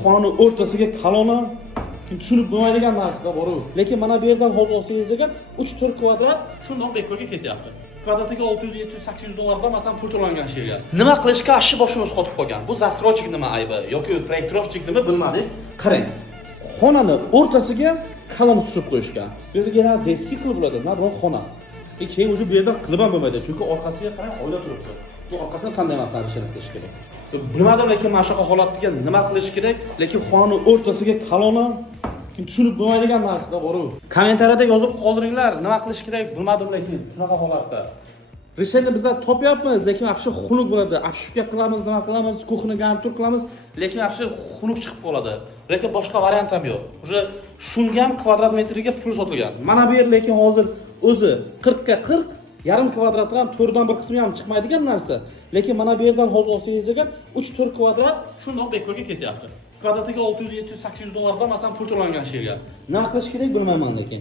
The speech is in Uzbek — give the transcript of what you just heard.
Xonani o'rtasiga kalona tushunib bo'lmaydigan narsa bor. Lekin mana bu yerdan hozir olsangiz ekan 3-4 kvadrat shundoq bekorga ketyapti. Kvadratiga 600, 700, 800 dollardan masalan pul to'langan she'rga. Nima qilishga ashshi boshimiz qotib qolgan. Bu застройщик nima aybi yoki proyektorovchik nima bilmadik. Qarang. Xonani o'rtasiga kalon tushirib qo'yishgan. Bu yerda yana detsi qilib bo'ladi. Mana bu xona. Keyin o'sha bu yerda qilib ham bo'lmaydi. Chunki orqasiga qarang, oila turibdi. Bu orqasini qanday masalan ishlat qilish kerak? Bilmadim, lekin mana shunaqa holatga nima qilish kerak? Lekin xonani o'rtasiga kalona tushunib bo'lmaydigan narsa bor-ku. Kommentariyada yozib qoldiringlar, nima qilish kerak? Bilmadim, lekin shunaqa holatda. Решение biz topyapmiz, lekin afshi xunuk bo'ladi. Afshifga qilamiz, nima qilamiz, kuxni garnitur qilamiz, lekin afshi xunuk chiqib qoladi. Lekin boshqa variant ham yo'q. O'sha shunga ham kvadrat metriga pul sotilgan. Mana bu yer lekin hozir o'zi 40 ga 40, yarim kvadratga ham 4dan bir qismi ham chiqmaydigan narsa. Lekin mana bu yerdan hozir olsangiz ekan 3-4 kvadrat shundoq bekorga ketyapti. Kvadratiga 600, 700, 800 dollardan masalan pul to'langan she'rga. Nima qilish kerak bilmayman lekin.